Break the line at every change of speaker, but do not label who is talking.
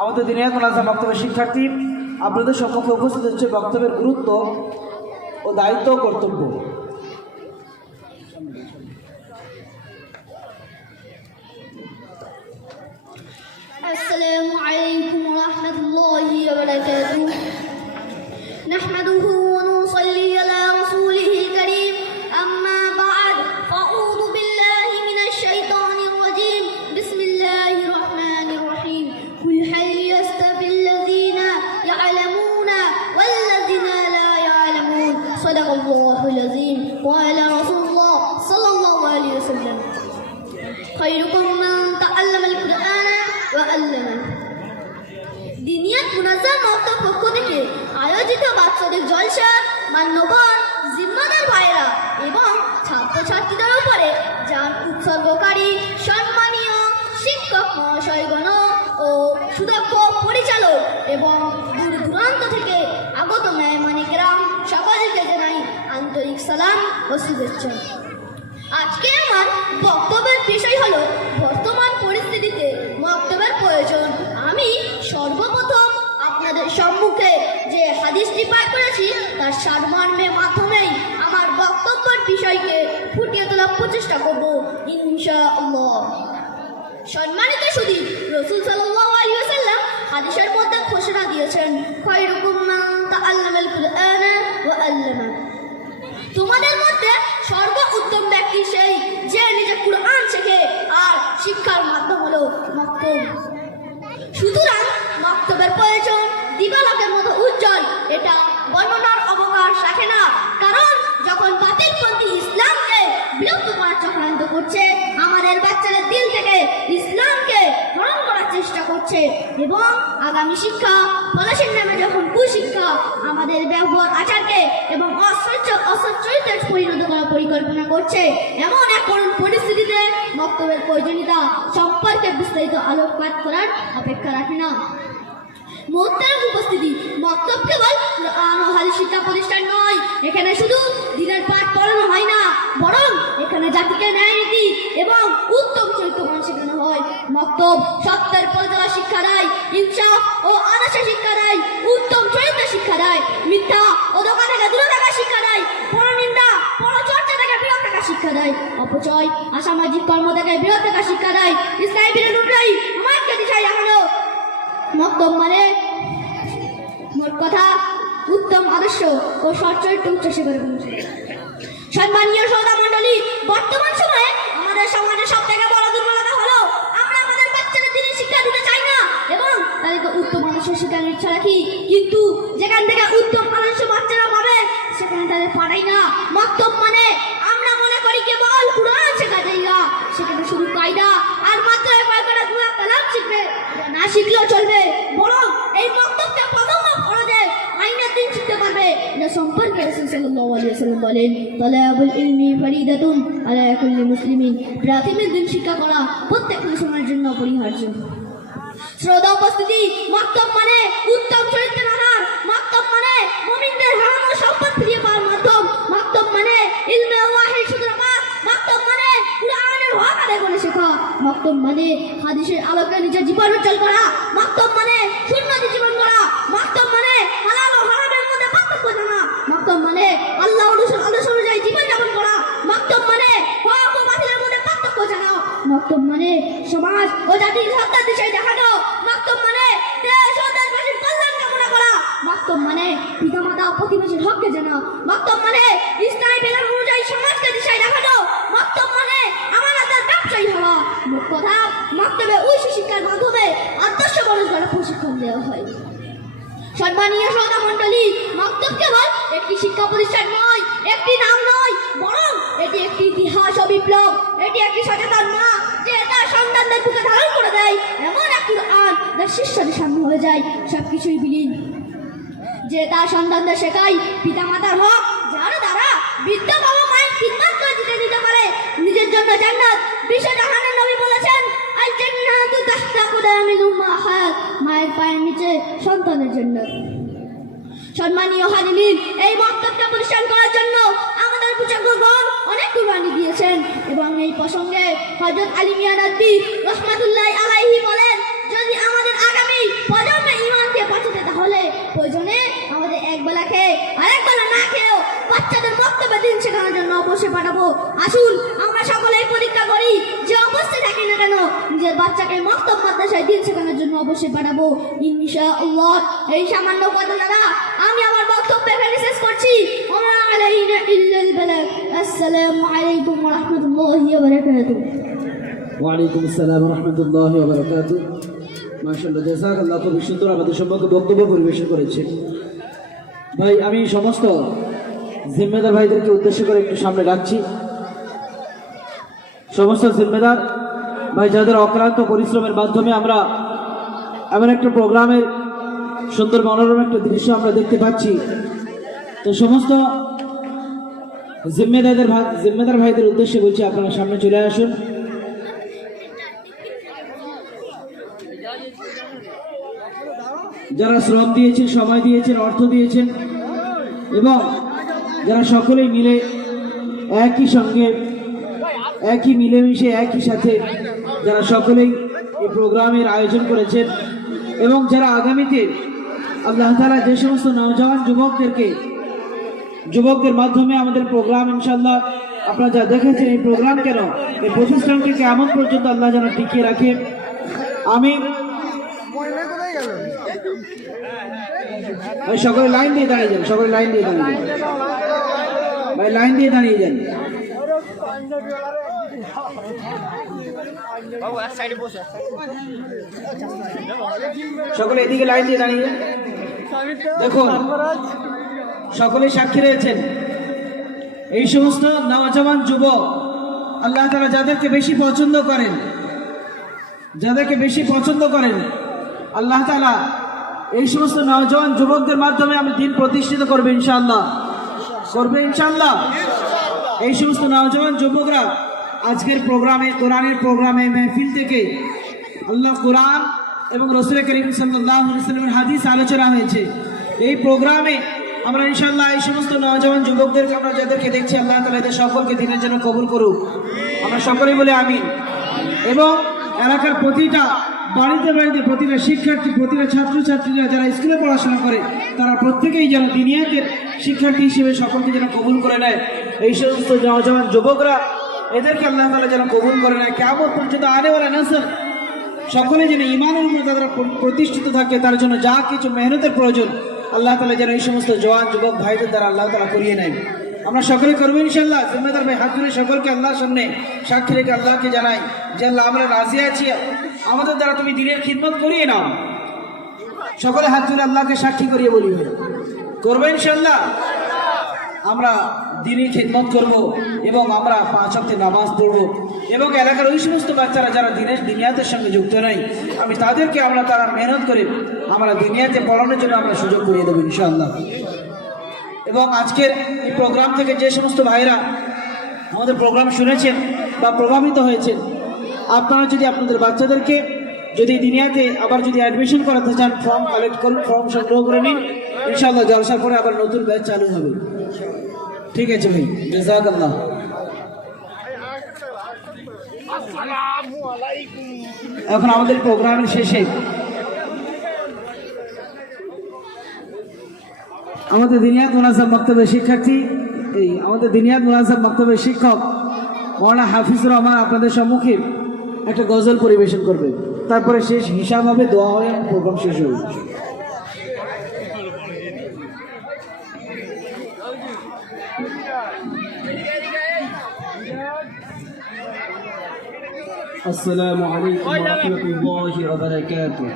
আমাদের দিনের মোনাজা বক্তব্যের শিক্ষার্থী আপনাদের সম্মুখে উপস্থিত হচ্ছে বক্তব্যের গুরুত্ব ও দায়িত্ব ও কর্তব্য
السلام عليكم ورحمة الله وبركاته نحمده খৈরুকুম মান তাআল্লামাল কুরআনা ওয়া আল্লামা দিনিয়াত মুনাজ্জাম মক্তব পক্ষ থেকে আয়োজিত বাৎসরিক জলসা মান্যবর জিম্মাদার ভাইরা এবং ছাত্রছাত্রীদের উপরে যার উৎসর্গকারী সম্মানীয় শিক্ষক মহাশয়গণ ও সুদক্ষ পরিচালক এবং দূর দূরান্ত থেকে আগত ন্যায়মানিকরাম সকলকে জানাই আন্তরিক সালাম ও শুভেচ্ছা। আজকে আমার বক্তব্য হলো বর্তমান পরিস্থিতিতে বক্তব্যের প্রয়োজন। আমি সর্বপ্রথম আপনাদের সম্মুখে যে হাদিসটি পাঠ করেছি, তার সারমর্মের মাধ্যমেই আমার বক্তব্যের বিষয়কে ফুটিয়ে তোলার প্রচেষ্টা করব, ইনশাআল্লাহ। সম্মানিত শুধু রসুল ওয়াসাল্লাম হাদিসের মধ্যে ঘোষণা দিয়েছেন তোমাদের মধ্যে সর্ব উত্তম ব্যক্তি সেই যে নিজে কুরআন শেখে শিক্ষার মাধ্যম হলো মক্তব। সুতরাং মক্তবের প্রয়োজন দিবালকের মতো উজ্জ্বল, এটা বর্ণনার অবকাশ রাখে না। কারণ যখন বাতিলপন্থী ইসলামকে বিরক্ত করার চক্রান্ত করছে, আমাদের বাচ্চাদের দিল থেকে ইসলামকে হরণ করার চেষ্টা করছে এবং আগামী শিক্ষা, পলাশের নামে যখন কুশিক্ষা, আমাদের ব্যবহার, আচারকে এবং অসচ্ছ পরিণত করার পরিকল্পনা করছে। এমন এক করুণ পরিস্থিতিতে বক্তব্যের প্রয়োজনীয়তা সম্পর্কে বিস্তারিত আলোকপাত করার অপেক্ষা রাখে না। মোত্তার উপস্থিতি মক্তব কেবল ও শিক্ষা প্রতিষ্ঠান নয়। এখানে শুধু দিনের পাঠ পড়ানো হয় না, বরং এখানে জাতিকে ন্যায় নীতি এবং উত্তম চরিত্রমান শেখানো হয়। মক্তব সত্যের পরিচালা শিক্ষা দেয়, ইনসাফ ও আদর্শ শিক্ষা দেয়, উত্তম চরিত্র শিক্ষা দেয়, মিথ্যা ও দোকান থেকে দূরে থাকার শিক্ষা দেয় পরনিন্দা পরচর্চা থেকে বিরত থাকার শিক্ষা দেয় অপচয়, অসামাজিক কর্ম থেকে বিরত থাকার শিক্ষা দেয়। ইসলামী বিরোধী আমাকে দিশায় দেখানো মক্তব মানে মোট কথা উত্তম আদর্শ ও সচ্চরিত্র উচ্চ শিখরে সম্মানীয় শ্রোতা মণ্ডলী, বর্তমান সময়ে আমাদের সমাজে সব থেকে বড় দুর্বলতা হলো, আমরা আমাদের বাচ্চাদের দিনে শিক্ষা দিতে চাই না, এবং তাদেরকে উত্তম আদর্শ শিক্ষার ইচ্ছা রাখি। কিন্তু যেখান থেকে উত্তম আদর্শ বাচ্চারা পাবে সেখানে তাদের পাঠাই না মক্তব মানে আমরা মনে করি কেবল কোরআন শেখা যায় না সেখানে শুধু কায়দা আর মাত্র কয়েকটা গুণা কালাম শিখবে না শিখলেও চলবে। বরং এই প্রথম পড়াদের আইনের দিন শিখতে পারবে। এটা সম্পর্কে সাল্লাহ সাল্লাম বলেন ইলমি ফরিদাতুন আলায়াকুল্লি মুসলিমিন। প্রাথমিক দিন শিক্ষা করা প্রত্যেক মুসলমানের জন্য অপরিহার্য। শ্রদ্ধা উপস্থিতি, মক্তব মানে উত্তম চরিত্রের আধার মক্তব মানে মুমিনদের হারানো সম্পদ ফিরিয়ে পাওয়ার মাধ্যম মক্তব মানে ইলমে ওয়াহিদ সুতরাং মক্তব মানে কুরআনের হক আদায় করে শেখা মক্তব মানে হাদিসের আলোকে নিজের জীবন উজ্জ্বল করা, মক্তব মানে সুন্নতি জীবন করা, মক্তব মানে হালাল ও হারামের মধ্যে পার্থক্য জানা, মক্তব মানে আল্লাহ রাসূল আদর্শ অনুযায়ী জীবন যাপন করা, মক্তব মানে হক ও বাতিলের মধ্যে পার্থক্য জানা, মক্তব মানে সমাজ ও জাতির সত্তার দিশায় দেখানো, মক্তব মানে দেশ ও দেশবাসীর কল্যাণ কামনা করা, মক্তব মানে পিতামাতা ও প্রতিবেশীর হককে জানা, মক্তব মানে ইসলামী বিধান অনুযায়ী সমাজকে দিশায় দেখানো মক্তব মানে আমানতের ব্যবসায়ী হওয়া কথা মক্তবে ওই শিক্ষার মাধ্যমে আদর্শ মানুষ গড়ে প্রশিক্ষণ দেওয়া হয়। সম্মানীয় শ্রোতা মণ্ডলী মক্তব কেবল একটি শিক্ষা প্রতিষ্ঠান নয়, একটি নাম নয়, বরং এটি একটি ইতিহাস ও বিপ্লব। এটি একটি সচেতন মা যে তার সন্তানদের বুকে ধারণ করে দেয়, এমন এক কুরআন যার শিষ্যদের সামনে হয়ে যায়। সবকিছুই বিলীন। যে তার সন্তানদের শেখায় পিতা মাতার হক, যার দ্বারা বৃদ্ধ বাবা মায়ের খিদমত করে দিতে পারে, নিজের জন্য জান্নাত, বিশ্ব জাহানের মায়ের পায়ের নিচে সন্তানের জন্য। সম্মানীয় হাজিলিন এই বক্তব্য প্রতিষ্ঠান করার জন্য আমাদের অনেক কুরবানি দিয়েছেন। এবং এই প্রসঙ্গে হজরত আলী মিয়া নদী রহমাতুল্লাহ আলাইহি বলেন যদি আমাদের আগামী শেখানোর জন্য অবশ্যই পাঠাবো। আসুন, আমরা সকলেই পরীক্ষা করি যে অবস্থায় থাকি না কেন, নিজের বাচ্চাকে মক্তব মাদ্রাসায় দিন শেখানোর জন্য অবশ্যই পাঠাবো। ইনশাআল্লাহ, এই সামান্য কথা আমি আমার বক্তব্য শেষ করছি। আসসালামু আলাইকুম রাহমাতুল্লাহি
ওয়ালাইকুম আসসালাম রহমতুল্লাহ বারকাত মাশাল্লাহ জাজাক আল্লাহ খুবই সুন্দর আমাদের বক্তব্য পরিবেশন করেছে ভাই, আমি সমস্ত জিম্মেদার ভাইদেরকে উদ্দেশ্য করে একটু সামনে রাখছি সমস্ত জিম্মেদার ভাই, যাদের অক্লান্ত পরিশ্রমের মাধ্যমে আমরা এমন একটা প্রোগ্রামের সুন্দর মনোরম একটা দৃশ্য আমরা দেখতে পাচ্ছি। তো সমস্ত জিম্মেদারদের জিম্মেদার ভাইদের উদ্দেশ্যে বলছি, আপনারা সামনে চলে আসুন। যারা শ্রম দিয়েছেন, সময় দিয়েছেন, অর্থ দিয়েছেন এবং যারা সকলেই মিলে একই সঙ্গে, একই মিলেমিশে, একই সাথে যারা সকলেই এই প্রোগ্রামের আয়োজন করেছেন এবং যারা আগামীতে আল্লাহ তালা যে সমস্ত নওজওয়ান যুবকদেরকে, যুবকদের মাধ্যমে আমাদের প্রোগ্রাম ইনশাল্লাহ আপনারা যা দেখেছেন এই প্রোগ্রাম কেন, এই প্রতিষ্ঠানটিকে এমন পর্যন্ত আল্লাহ যেন টিকিয়ে রাখে, আমি সকলে লাইন দিয়ে দাঁড়িয়ে যান, সকলে লাইন দিয়ে দাঁড়িয়ে যান। ভাই লাইন দিয়ে দাঁড়িয়ে যান। সকলে এদিকে লাইন দিয়ে দাঁড়িয়ে। দেখুন সকলে সাক্ষী রয়েছেন। এই সমস্ত নওজওয়ান যুবক আল্লাহ তারা যাদেরকে বেশি পছন্দ করেন যাদেরকে বেশি পছন্দ করেন আল্লাহ তালা এই সমস্ত নওজওয়ান যুবকদের মাধ্যমে আমি দিন প্রতিষ্ঠিত করবে ইনশাআল্লাহ। করবে ইনশাল্লাহ এই সমস্ত নওজওয়ান যুবকরা আজকের প্রোগ্রামে, কোরআনের প্রোগ্রামে, মেহফিল থেকে আল্লাহ কোরআন এবং রসুল করিম সাল্লাহ সাল্লামের হাদিস আলোচনা হয়েছে। এই প্রোগ্রামে আমরা ইনশাল্লাহ এই সমস্ত নওজওয়ান যুবকদেরকে, আমরা যাদেরকে দেখছি, আল্লাহ তালা এদের সকলকে দিনের জন্য কবুল করুক। আমরা সকলেই বলে আমিন। এবং এলাকার প্রতিটা বাড়িতে বাড়িতে প্রতিটা শিক্ষার্থী, প্রতিটা ছাত্রছাত্রীরা যারা স্কুলে পড়াশোনা করে, তারা প্রত্যেকেই যেন দিনিয়াতের শিক্ষার্থী হিসেবে সকলকে যেন কবুল করে নেয়। এই সমস্ত নওজওয়ান যুবকরা, এদেরকে আল্লাহ তালা যেন কবুল করে নেয়। কেমন পর্যন্ত আনেওয়ালা নাসর, সকলে যেন ইমানের তারা প্রতিষ্ঠিত থাকে, তার জন্য যা কিছু মেহনতের প্রয়োজন, আল্লাহ তালা যেন এই সমস্ত জওয়ান যুবক ভাইদের দ্বারা আল্লাহ তালা করিয়ে নেয়। আমরা সকলে করব ইনশাল্লাহ জিম্মেদার ভাই হাত জুড়ে সকলকে আল্লাহর সামনে সাক্ষী রেখে আল্লাহকে জানাই যে আল্লাহ আমরা রাজি আছি। আমাদের দ্বারা তুমি দিনের খিদমত করিয়ে নাও। সকলে হাত জুড়ে আল্লাহকে সাক্ষী করিয়ে বলি করব ইনশাল্লাহ আমরা দিনই খিদমত করব এবং আমরা পাঁচ অক্টে নামাজ পড়ব এবং এলাকার ওই সমস্ত বাচ্চারা যারা দিনের দিনিয়াতের সঙ্গে যুক্ত নেই, আমি তাদেরকে আমরা তারা মেহনত করে আমরা দিনিয়াতে পড়ানোর জন্য আমরা সুযোগ করিয়ে দেবো ইনশাআল্লাহ। এবং আজকের এই প্রোগ্রাম থেকে যে সমস্ত ভাইরা আমাদের প্রোগ্রাম শুনেছেন বা প্রভাবিত হয়েছেন আপনারা যদি আপনাদের বাচ্চাদেরকে যদি দুনিয়াতে আবার যদি অ্যাডমিশন করাতে চান ফর্ম কালেক্ট করুন ফর্ম সংগ্রহ করে নিন, ইনশাআল্লাহ জলসার পরে আবার নতুন ব্যাচ চালু হবে। ঠিক আছে ভাই জাজাকাল্লাহ এখন আমাদের প্রোগ্রামের শেষে আমাদের দিনিয়াত মোনাজাব বক্তব্যের শিক্ষার্থী, এই আমাদের দিনিয়াত মোনাজাব বক্তব্যের শিক্ষক মৌলানা হাফিজুর রহমান আপনাদের সম্মুখে একটা গজল পরিবেশন করবে তারপরে শেষ হিসাব হবে দোয়া হয়ে প্রোগ্রাম শেষ হবে السلام عليكم ورحمة الله وبركاته